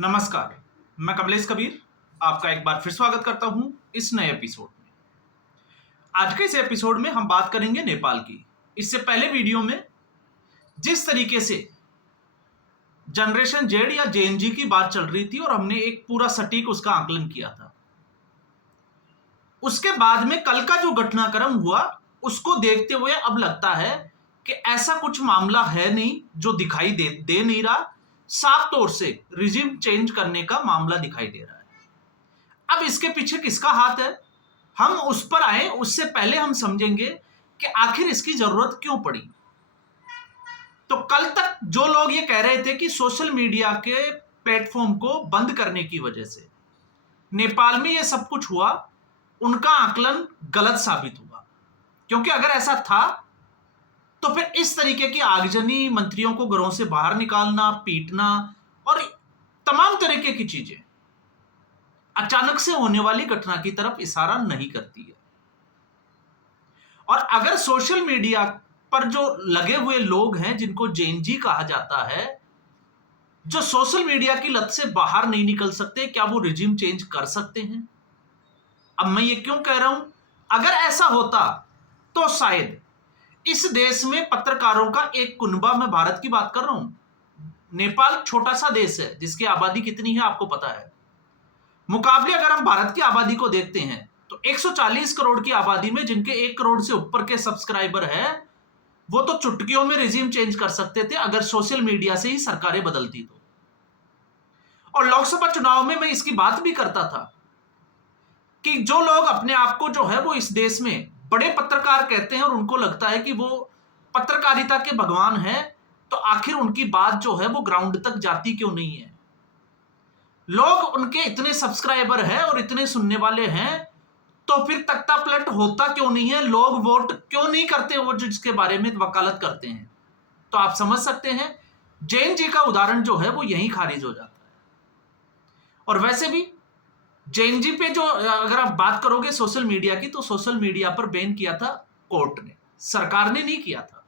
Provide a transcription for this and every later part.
नमस्कार, मैं कमलेश कबीर आपका एक बार फिर स्वागत करता हूं इस नए एपिसोड में। आज के इस एपिसोड में हम बात करेंगे नेपाल की। इससे पहले वीडियो में जिस तरीके से जनरेशन जेड या जेएनजी की बात चल रही थी और हमने एक पूरा सटीक उसका आकलन किया था, उसके बाद में कल का जो घटनाक्रम हुआ उसको देखते हुए अब लगता है कि ऐसा कुछ मामला है नहीं जो दिखाई दे नहीं रहा। साफ तौर से रिजिम चेंज करने का मामला दिखाई दे रहा है। अब इसके पीछे किसका हाथ है, हम उस पर आए उससे पहले हम समझेंगे कि आखिर इसकी जरूरत क्यों पड़ी। तो कल तक जो लोग ये कह रहे थे कि सोशल मीडिया के प्लेटफॉर्म को बंद करने की वजह से नेपाल में ये सब कुछ हुआ, उनका आकलन गलत साबित हुआ। क्योंकि अगर ऐसा था तो फिर इस तरीके की आगजनी, मंत्रियों को घरों से बाहर निकालना, पीटना और तमाम तरीके की चीजें अचानक से होने वाली घटना की तरफ इशारा नहीं करती है। और अगर सोशल मीडिया पर जो लगे हुए लोग हैं जिनको जेएनजी कहा जाता है, जो सोशल मीडिया की लत से बाहर नहीं निकल सकते, क्या वो रिजिम चेंज कर सकते हैं? अब मैं ये क्यों कह रहा हूं, अगर ऐसा होता तो शायद इस देश में पत्रकारों का एक कुनबा, मैं भारत की बात कर रहा हूं, नेपाल छोटा सा देश है जिसकी आबादी कितनी है आपको पता है। मुकाबले अगर हम भारत की आबादी को देखते हैं तो 140 करोड़ की आबादी में जिनके 1 करोड़ से ऊपर के सब्सक्राइबर है, वो तो चुटकियों में रिजिम चेंज कर सकते थे अगर सोशल मीडिया से ही सरकारें बदलती तो। और लोकसभा चुनाव में मैं इसकी बात भी करता था कि जो लोग अपने आप को जो है वो इस देश में बड़े पत्रकार कहते हैं और उनको लगता है कि वो पत्रकारिता के भगवान हैं, तो आखिर उनकी बात जो है वो ग्राउंड तक जाती क्यों नहीं है? लोग उनके इतने सब्सक्राइबर हैं और इतने सुनने वाले हैं, तो फिर तख्ता पलट होता क्यों नहीं है? लोग वोट क्यों नहीं करते वो जिसके बारे में वकालत करते हैं? तो आप समझ सकते हैं जेएनजी का उदाहरण जो है वो यहीं खारिज हो जाता है। और वैसे भी जेएनजी पे जो अगर आप बात करोगे सोशल मीडिया की, तो सोशल मीडिया पर बैन किया था कोर्ट ने, सरकार ने नहीं किया था।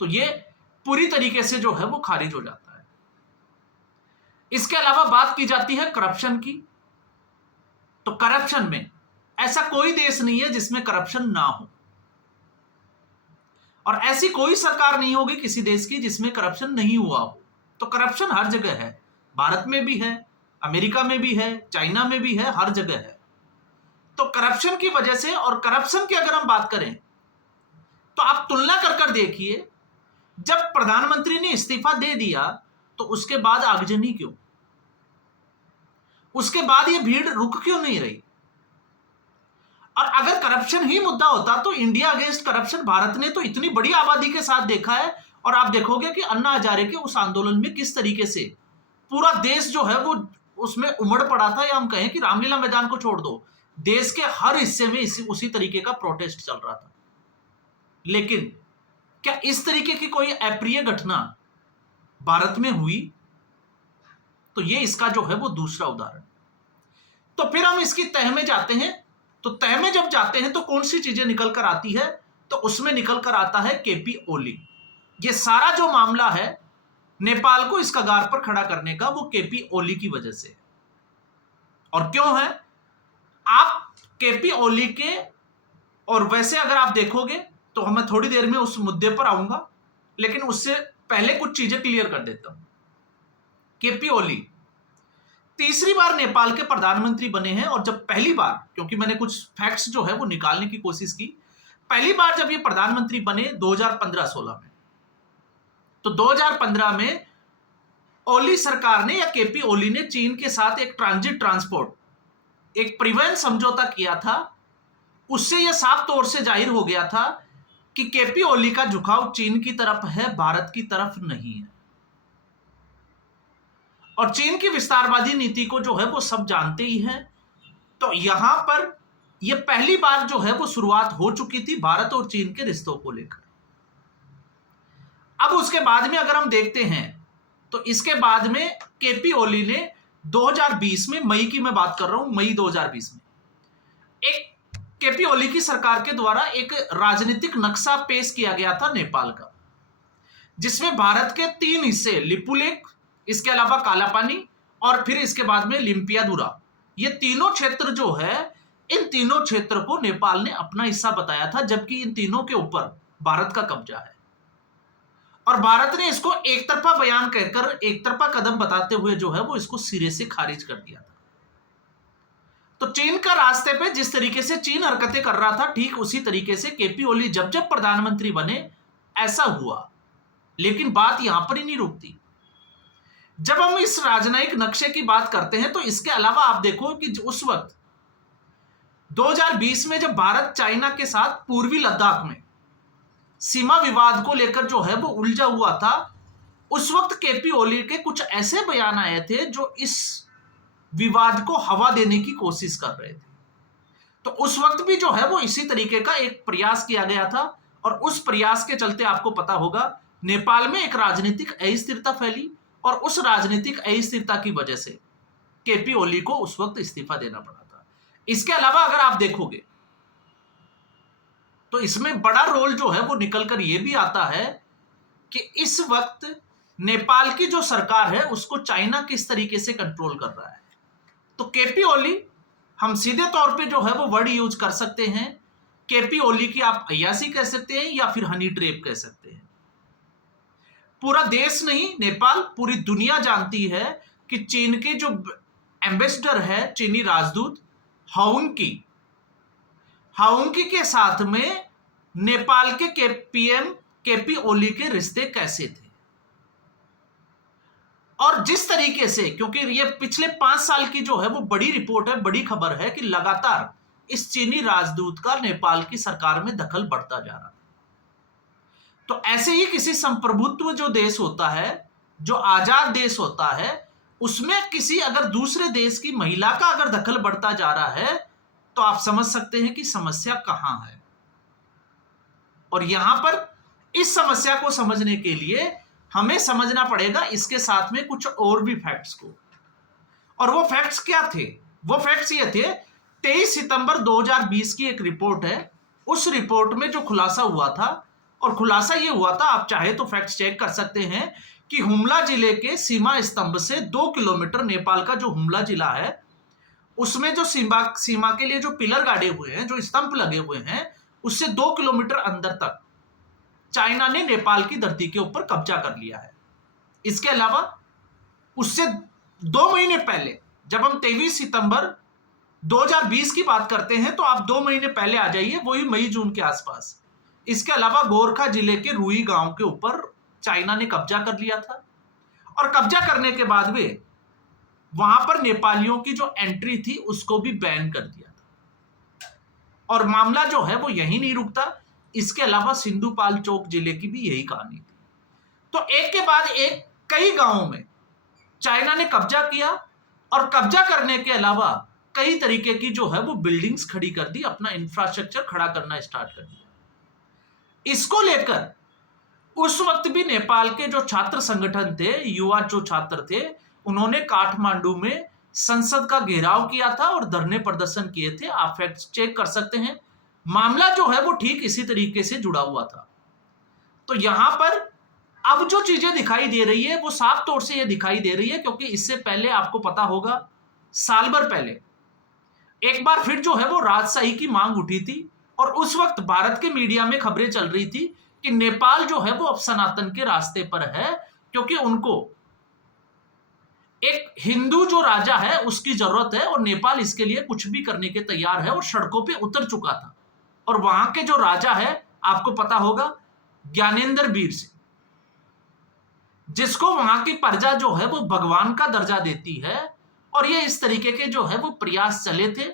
तो ये पूरी तरीके से जो है वो खारिज हो जाता है। इसके अलावा बात की जाती है करप्शन की, तो करप्शन में ऐसा कोई देश नहीं है जिसमें करप्शन ना हो, और ऐसी कोई सरकार नहीं होगी किसी देश की जिसमें करप्शन नहीं हुआ हो। तो करप्शन हर जगह है, भारत में भी है, अमेरिका में भी है, चाइना में भी है, हर जगह है। तो करप्शन की वजह से, और करप्शन की अगर हम बात करें तो आप तुलना कर देखिए, जब प्रधानमंत्री ने इस्तीफा दे दिया तो उसके बाद आगजनी क्यों? उसके बाद ये भीड़ रुक क्यों नहीं रही? और अगर करप्शन ही मुद्दा होता तो इंडिया अगेंस्ट करप्शन भारत ने तो इतनी बड़ी आबादी के साथ देखा है। और आप देखोगे कि अन्ना हजारे के उस आंदोलन में किस तरीके से पूरा देश जो है वो उसमें उमड़ पड़ा था, या हम कहें कि रामलीला मैदान को छोड़ दो, देश के हर हिस्से में उसी तरीके का प्रोटेस्ट चल रहा था। लेकिन क्या इस तरीके की कोई अप्रिय घटना भारत में हुई? तो ये इसका जो है वो दूसरा उदाहरण। तो फिर हम इसकी तह में जाते हैं, तो तह में जब जाते हैं तो कौन सी चीजें निकल कर आती है? तो उसमें निकल कर आता है केपी ओली। ये सारा जो मामला है नेपाल को इस कगार पर खड़ा करने का, वो केपी ओली की वजह से। और क्यों है? आप केपी ओली के, और वैसे अगर आप देखोगे तो मैं थोड़ी देर में उस मुद्दे पर आऊंगा, लेकिन उससे पहले कुछ चीजें क्लियर कर देता हूं। केपी ओली तीसरी बार नेपाल के प्रधानमंत्री बने हैं, और जब पहली बार, क्योंकि मैंने कुछ फैक्ट्स जो है वो निकालने की कोशिश की, पहली बार जब ये प्रधानमंत्री बने 2015-16 में, तो 2015 में ओली सरकार ने या केपी ओली ने चीन के साथ एक ट्रांजिट ट्रांसपोर्ट, एक परिवहन समझौता किया था। उससे यह साफ तौर से जाहिर हो गया था कि केपी ओली का झुकाव चीन की तरफ है, भारत की तरफ नहीं है। और चीन की विस्तारवादी नीति को जो है वो सब जानते ही हैं। तो यहां पर यह पहली बार जो है वो शुरुआत हो चुकी थी भारत और चीन के रिश्तों को लेकर। अब उसके बाद में अगर हम देखते हैं तो इसके बाद में केपी ओली ने 2020 में, मई की मैं बात कर रहा हूं, मई 2020 में एक केपी ओली की सरकार के द्वारा एक राजनीतिक नक्शा पेश किया गया था नेपाल का, जिसमें भारत के 3 हिस्से, लिपुलेख, इसके अलावा कालापानी और फिर इसके बाद में लिम्पियादुरा। ये तीनों क्षेत्र जो है, इन तीनों क्षेत्र को नेपाल ने अपना हिस्सा बताया था, जबकि इन तीनों के ऊपर भारत का कब्जा है। और भारत ने इसको एक तरफा बयान कहकर, एक तरफा कदम बताते हुए जो है वो इसको सिरे से खारिज कर दिया था। तो चीन का रास्ते पे जिस तरीके से चीन हरकतें कर रहा था, ठीक उसी तरीके से केपी ओली जब जब प्रधानमंत्री बने ऐसा हुआ। लेकिन बात यहां पर ही नहीं रुकती। जब हम इस राजनयिक नक्शे की बात करते हैं तो इसके अलावा आप देखो कि उस वक्त 2020 में जब भारत चाइना के साथ पूर्वी लद्दाख में सीमा विवाद को लेकर जो है वो उलझा हुआ था, उस वक्त केपी ओली के कुछ ऐसे बयान आए थे जो इस विवाद को हवा देने की कोशिश कर रहे थे। तो उस वक्त भी जो है वो इसी तरीके का एक प्रयास किया गया था, और उस प्रयास के चलते आपको पता होगा नेपाल में एक राजनीतिक अस्थिरता फैली, और उस राजनीतिक अस्थिरता की वजह से केपी ओली को उस वक्त इस्तीफा देना पड़ा था। इसके अलावा अगर आप देखोगे तो इसमें बड़ा रोल जो है वो निकलकर यह भी आता है कि इस वक्त नेपाल की जो सरकार है उसको चाइना किस तरीके से कंट्रोल कर रहा है। तो केपी ओली, हम सीधे तौर पे जो है वो वर्ड यूज कर सकते हैं, केपी ओली की आप अय्यासी कह सकते हैं या फिर हनी ट्रैप कह सकते हैं। पूरा देश नहीं, नेपाल, पूरी दुनिया जानती है कि चीन के जो एम्बेसडर है, चीनी राजदूत हाउंकी के साथ में नेपाल के पीएम केपी ओली के रिश्ते कैसे थे। और जिस तरीके से, क्योंकि ये पिछले 5 साल की जो है वो बड़ी रिपोर्ट है, बड़ी खबर है कि लगातार इस चीनी राजदूत का नेपाल की सरकार में दखल बढ़ता जा रहा है। तो ऐसे ही किसी संप्रभुत्व जो देश होता है, जो आजाद देश होता है, उसमें किसी अगर दूसरे देश की महिला का अगर दखल बढ़ता जा रहा है तो आप समझ सकते हैं कि समस्या कहां है। और यहां पर इस समस्या को समझने के लिए हमें समझना पड़ेगा इसके साथ में कुछ और भी फैक्ट्स को। और वो फैक्ट्स क्या थे? वो फैक्ट्स ये थे, 23 सितंबर 2020 की एक रिपोर्ट है। उस रिपोर्ट में जो खुलासा हुआ था, और खुलासा ये हुआ था, आप चाहे तो फैक्ट्स चेक कर सकते हैं, कि हुमला जिले के सीमा स्तंभ से 2 किलोमीटर, नेपाल का जो हुमला जिला है उसमें जो सीमा के लिए जो पिलर गाड़े हुए हैं, जो स्तंभ लगे हुए हैं, उससे 2 किलोमीटर अंदर तक चाइना ने नेपाल की धरती के ऊपर कब्जा कर लिया है। इसके अलावा उससे 2 महीने पहले, जब हम 23 सितंबर 2020 की बात करते हैं तो आप 2 महीने पहले आ जाइए, वही मई जून के आसपास। इसके अलावा गोरखा जिले के रुई गांव के ऊपर चाइना ने कब्जा कर लिया था, और कब्जा करने के बाद में वहां पर नेपालियों की जो एंट्री थी उसको भी बैन कर दिया था। और मामला जो है वो यही नहीं रुकता, इसके अलावा सिंधुपाल चौक जिले की भी यही कहानी थी। तो एक के बाद एक कई गांवों में चाइना ने कब्जा किया, और कब्जा करने के अलावा कई तरीके की जो है वो बिल्डिंग्स खड़ी कर दी, अपना इंफ्रास्ट्रक्चर खड़ा करना स्टार्ट कर दिया। इसको लेकर उस वक्त भी नेपाल के जो छात्र संगठन थे, युवा जो छात्र थे, उन्होंने काठमांडू में संसद का घेराव किया था और धरने प्रदर्शन किए थे। आप फैक्ट चेक कर सकते हैं। मामला जो है वो ठीक इसी तरीके से जुड़ा हुआ था। तो यहां पर अब जो चीजें दिखाई दे रही है वो साफ तौर से ये दिखाई दे रही है, क्योंकि इससे पहले आपको पता होगा, साल भर पहले एक बार फिर जो है वो राजशाही की मांग उठी थी, और उस वक्त भारत के मीडिया में खबरें चल रही थी कि नेपाल जो है वो अब सनातन के रास्ते पर है, क्योंकि उनको एक हिंदू जो राजा है उसकी जरूरत है, और नेपाल इसके लिए कुछ भी करने के तैयार है और सड़कों पे उतर चुका था। और वहां के जो राजा है आपको पता होगा, ज्ञानेंद्र वीर सिंह, जिसको वहां की प्रजा जो है वो भगवान का दर्जा देती है। और ये इस तरीके के जो है वो प्रयास चले थे।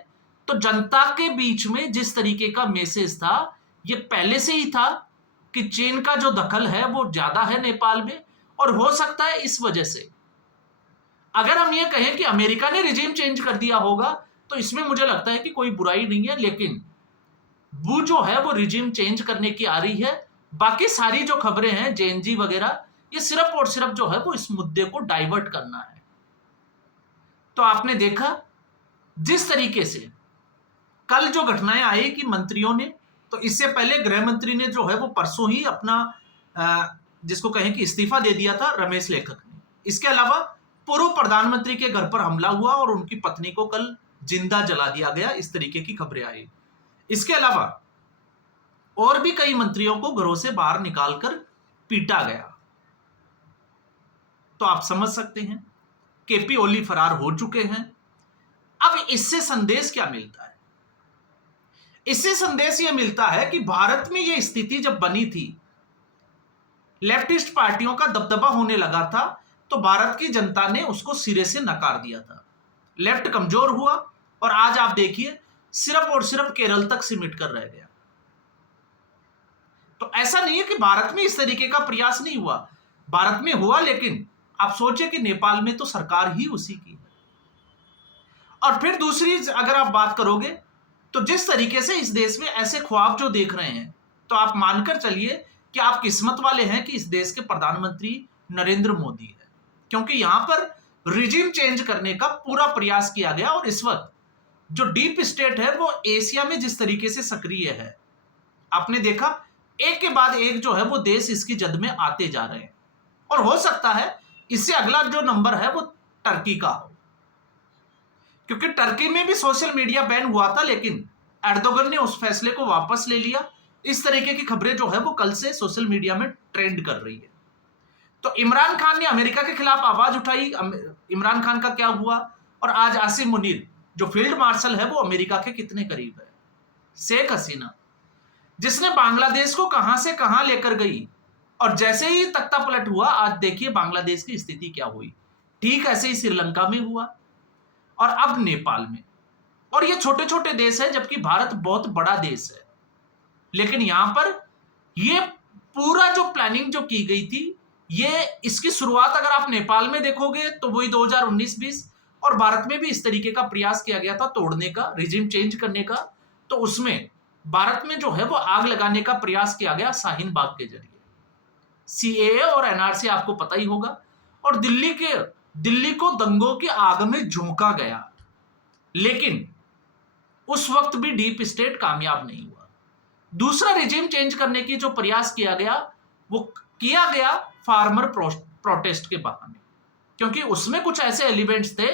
तो जनता के बीच में जिस तरीके का मैसेज था, ये पहले से ही था कि चीन का जो दखल है वो ज्यादा है नेपाल में, और हो सकता है इस वजह से, अगर हम ये कहें कि अमेरिका ने रिजीम चेंज कर दिया होगा तो इसमें मुझे लगता है कि कोई बुराई नहीं है, लेकिन वो जो है वो रिजीम चेंज करने की आ रही है। बाकी सारी जो खबरें हैं जेएनजी वगैरह, ये सिर्फ और सिर्फ जो है वो इस मुद्दे को डाइवर्ट करना है। तो आपने देखा जिस तरीके से कल जो घटनाएं आई कि मंत्रियों ने, तो इससे पहले गृह मंत्री ने जो है वो परसों ही अपना जिसको कहें कि इस्तीफा दे दिया था, रमेश लेखक ने। इसके अलावा पूर्व प्रधानमंत्री के घर पर हमला हुआ और उनकी पत्नी को कल जिंदा जला दिया गया, इस तरीके की खबरें आई। इसके अलावा और भी कई मंत्रियों को घरों से बाहर निकालकर पीटा गया। तो आप समझ सकते हैं केपी ओली फरार हो चुके हैं। अब इससे संदेश क्या मिलता है? इससे संदेश यह मिलता है कि भारत में यह स्थिति जब बनी थी, लेफ्टिस्ट पार्टियों का दबदबा होने लगा था, तो भारत की जनता ने उसको सिरे से नकार दिया था। लेफ्ट कमजोर हुआ और आज आप देखिए सिर्फ और सिर्फ केरल तक सिमट कर रह गया। तो ऐसा नहीं है कि भारत में इस तरीके का प्रयास नहीं हुआ, भारत में हुआ, लेकिन आप सोचिए कि नेपाल में तो सरकार ही उसी की है। और फिर दूसरी अगर आप बात करोगे तो जिस तरीके से इस देश में ऐसे ख्वाब जो देख रहे हैं, तो आप मानकर चलिए कि आप किस्मत वाले हैं कि इस देश के प्रधानमंत्री नरेंद्र मोदी है, क्योंकि यहां पर रिजिम चेंज करने का पूरा प्रयास किया गया। और इस वक्त जो डीप स्टेट है वो एशिया में जिस तरीके से सक्रिय है, आपने देखा एक के बाद एक जो है वो देश इसकी जद में आते जा रहे हैं। और हो सकता है इससे अगला जो नंबर है वो टर्की का हो, क्योंकि टर्की में भी सोशल मीडिया बैन हुआ था, लेकिन एर्दोगन ने उस फैसले को वापस ले लिया। इस तरीके की खबरें जो है वो कल से सोशल मीडिया में ट्रेंड कर रही है। तो इमरान खान ने अमेरिका के खिलाफ आवाज उठाई, इमरान खान का क्या हुआ? और आज आसिम मुनीर जो फील्ड मार्शल है वो अमेरिका के कितने करीब है। शेख हसीना जिसने बांग्लादेश को कहां से कहां लेकर गई, और जैसे ही तख्ता पलट हुआ, आज देखिए बांग्लादेश की स्थिति क्या हुई। ठीक ऐसे ही श्रीलंका में हुआ और अब नेपाल में। और ये छोटे छोटे देश है, जबकि भारत बहुत बड़ा देश है, लेकिन यहां पर ये पूरा जो प्लानिंग जो की गई थी, ये इसकी शुरुआत अगर आप नेपाल में देखोगे तो वही 2019-20, और भारत में भी इस तरीके का प्रयास किया गया था तोड़ने का, रिजिम चेंज करने का। तो उसमें भारत में जो है वो आग लगाने का प्रयास किया गया शाहीन बाग के जरिए। सीएए और एनआरसी आपको पता ही होगा, और दिल्ली को दंगों की आग में झोंका गया, लेकिन उस वक्त भी डीप स्टेट कामयाब नहीं हुआ। दूसरा रिजिम चेंज करने की जो प्रयास किया गया वो किया गया फार्मर प्रोटेस्ट के बहाने, क्योंकि उसमें कुछ ऐसे एलिमेंट्स थे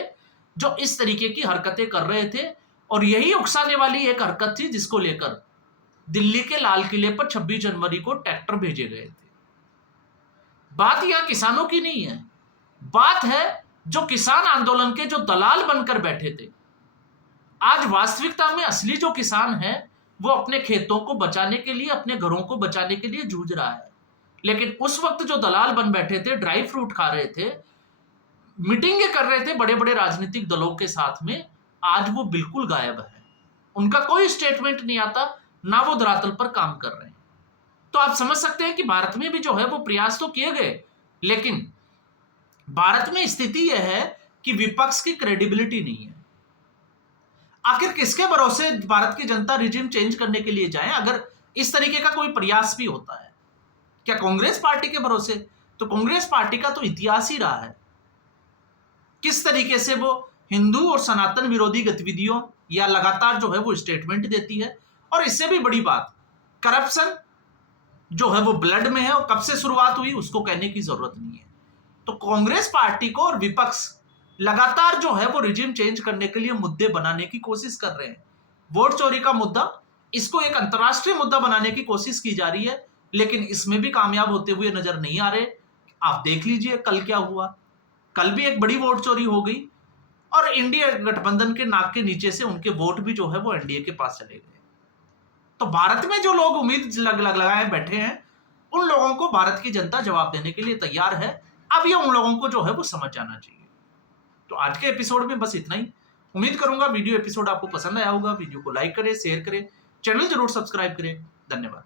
जो इस तरीके की हरकतें कर रहे थे, और यही उकसाने वाली एक हरकत थी जिसको लेकर दिल्ली के लाल किले पर 26 जनवरी को ट्रैक्टर भेजे गए थे। बात यहां किसानों की नहीं है, बात है जो किसान आंदोलन के जो दलाल बनकर बैठे थे। आज वास्तविकता में असली जो किसान है वो अपने खेतों को बचाने के लिए, अपने घरों को बचाने के लिए जूझ रहा है, लेकिन उस वक्त जो दलाल बन बैठे थे, ड्राई फ्रूट खा रहे थे, मीटिंगें कर रहे थे बड़े बड़े राजनीतिक दलों के साथ में, आज वो बिल्कुल गायब है। उनका कोई स्टेटमेंट नहीं आता, ना वो धरातल पर काम कर रहे हैं। तो आप समझ सकते हैं कि भारत में भी जो है वो प्रयास तो किए गए, लेकिन भारत में स्थिति यह है कि विपक्ष की क्रेडिबिलिटी नहीं है। आखिर किसके भरोसे भारत की जनता रिजिम चेंज करने के लिए जाए अगर इस तरीके का कोई प्रयास भी होता है? क्या कांग्रेस पार्टी के भरोसे? तो कांग्रेस पार्टी का तो इतिहास ही रहा है किस तरीके से वो हिंदू और सनातन विरोधी गतिविधियों या लगातार जो है वो स्टेटमेंट देती है। और इससे भी बड़ी बात, करप्शन जो है वो ब्लड में है, और कब से शुरुआत हुई उसको कहने की जरूरत नहीं है। तो कांग्रेस पार्टी को और विपक्ष लगातार जो है वो रिजिम चेंज करने के लिए मुद्दे बनाने की कोशिश कर रहे हैं। वोट चोरी का मुद्दा, इसको एक अंतर्राष्ट्रीय मुद्दा बनाने की कोशिश की जा रही है, लेकिन इसमें भी कामयाब होते हुए नजर नहीं आ रहे। आप देख लीजिए कल क्या हुआ, कल भी एक बड़ी वोट चोरी हो गई, और इंडिया गठबंधन के नाक के नीचे से उनके वोट भी जो है वो एनडीए के पास चले गए। तो भारत में जो लोग उम्मीद लगाए बैठे हैं, उन लोगों को भारत की जनता जवाब देने के लिए तैयार है। अब ये उन लोगों को जो है वो समझ जाना चाहिए। तो आज के एपिसोड में बस इतना ही। उम्मीद करूंगा वीडियो एपिसोड आपको पसंद आया होगा। वीडियो को लाइक करें, शेयर करें, चैनल जरूर सब्सक्राइब करें। धन्यवाद।